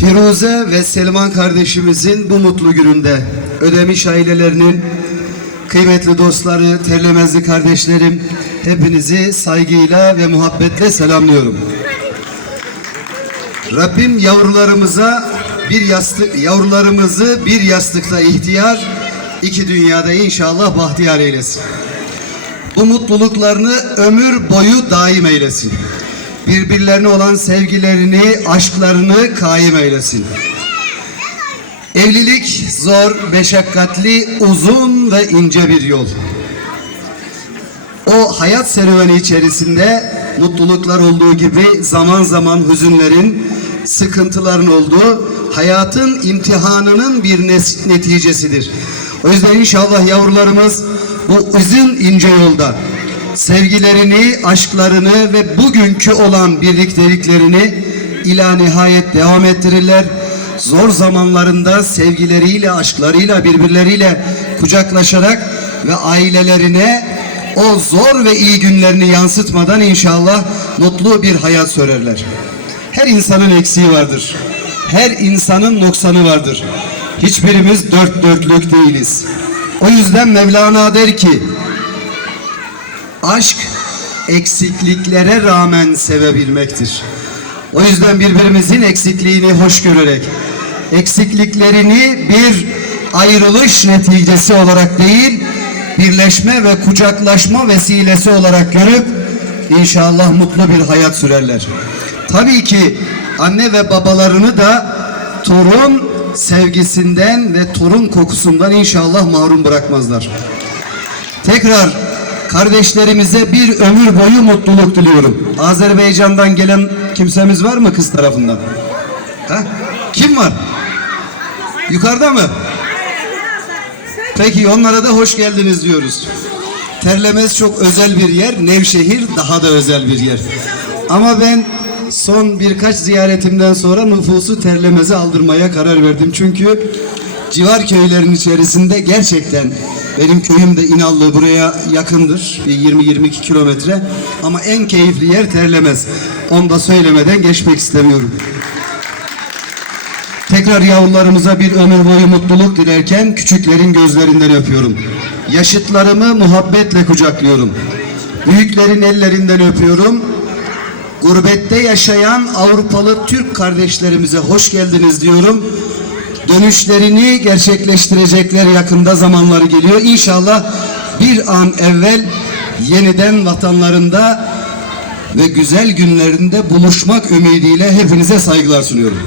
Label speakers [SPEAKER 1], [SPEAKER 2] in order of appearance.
[SPEAKER 1] Firuze ve Selman kardeşimizin bu mutlu gününde ödemiş ailelerinin kıymetli dostları, terlemezli kardeşlerim hepinizi saygıyla ve muhabbetle selamlıyorum. Rabbim yavrularımıza bir yastık yavrularımızı bir yastıkta ihtiyar, iki dünyada inşallah bahtiyar eylesin. Bu mutluluklarını ömür boyu daim eylesin. Birbirlerine olan sevgilerini, aşklarını kaim eylesin. Evlilik zor, meşakkatli, uzun ve ince bir yol. O hayat serüveni içerisinde mutluluklar olduğu gibi zaman zaman hüzünlerin, sıkıntıların olduğu hayatın imtihanının bir neticesidir. O yüzden inşallah yavrularımız bu uzun ince yolda sevgilerini, aşklarını ve bugünkü olan birlikteliklerini ila nihayet devam ettirirler. Zor zamanlarında sevgileriyle, aşklarıyla, birbirleriyle kucaklaşarak ve ailelerine o zor ve iyi günlerini yansıtmadan inşallah mutlu bir hayat sürerler. Her insanın eksiği vardır. Her insanın noksanı vardır. Hiçbirimiz dört dörtlük değiliz. O yüzden Mevlana der ki aşk eksikliklere rağmen sevebilmektir. O yüzden birbirimizin eksikliğini hoş görerek, eksikliklerini bir ayrılış neticesi olarak değil, birleşme ve kucaklaşma vesilesi olarak görüp inşallah mutlu bir hayat sürerler. Tabii ki anne ve babalarını da torun sevgisinden ve torun kokusundan inşallah mahrum bırakmazlar. Tekrar kardeşlerimize bir ömür boyu mutluluk diliyorum. Azerbaycan'dan gelen kimsemiz var mı kız tarafından? Ha? Kim var? Yukarıda mı? Peki onlara da hoş geldiniz diyoruz. Terlemez çok özel bir yer, Nevşehir daha da özel bir yer. Ama ben son birkaç ziyaretimden sonra nüfusu Terlemez'e aldırmaya karar verdim. Çünkü civar köylerin içerisinde gerçekten benim köyüm de İnallı buraya yakındır. Bir 20-22 kilometre. Ama en keyifli yer Terlemez. Onu da söylemeden geçmek istemiyorum. Tekrar yavrularımıza bir ömür boyu mutluluk dilerken küçüklerin gözlerinden öpüyorum. Yaşıtlarımı muhabbetle kucaklıyorum. Büyüklerin ellerinden öpüyorum. Gurbette yaşayan Avrupalı Türk kardeşlerimize hoş geldiniz diyorum. Dönüşlerini gerçekleştirecekler yakında zamanları geliyor. İnşallah bir an evvel yeniden vatanlarında ve güzel günlerinde buluşmak ümidiyle hepinize saygılar sunuyorum.